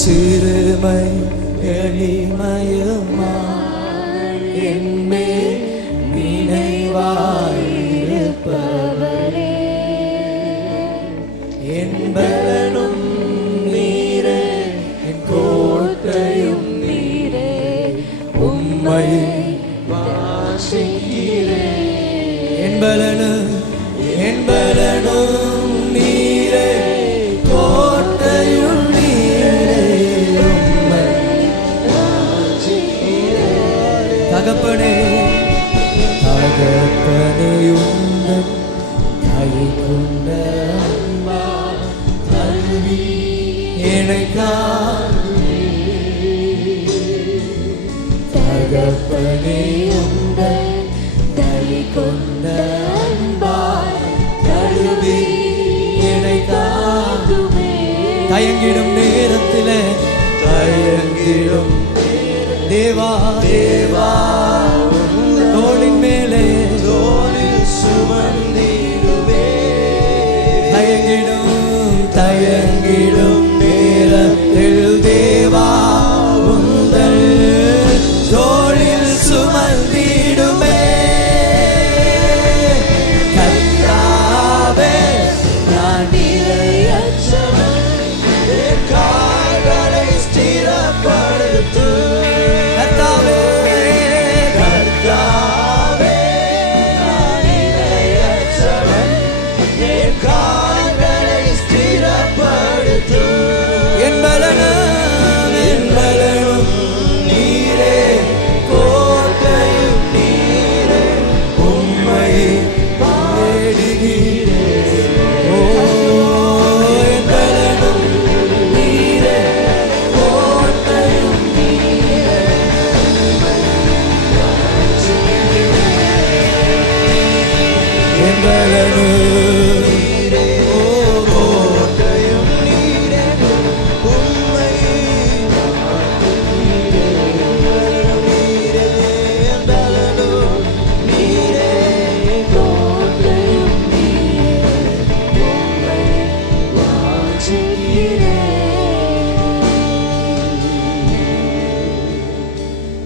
சிறுமை எளிமையுமா என்மே நினைவாயிருப்பவரே என்பவனும் நீரே என் கோட்டையும் நீரே உம்மை வாசிக்கிறேன் என்பவனும் நீரே கோட்டையும் நீரே உம்மை வாசிக்கிறேன் தகப்பனே உந்தன் கை கொண்ட அன்பா தழுவி என்னை தகப்பனே உந்தன் கை கொண்ட அன்பா தழுவி என்னை தயங்கிடும் நேரத்தில் தயங்கிடும் தேவா தேவா தோளின் மேலே தோளில் சுமந்திடுவே தயங்கிடும் நேரத்தில் தேவா உந்தன் தோளில் சுமந்திடுமே கர்த்தாவே நான் நிலையற்றவன் கால்களை ஸ்திரப்படுத்து கர்த்தாவே என்பலனும்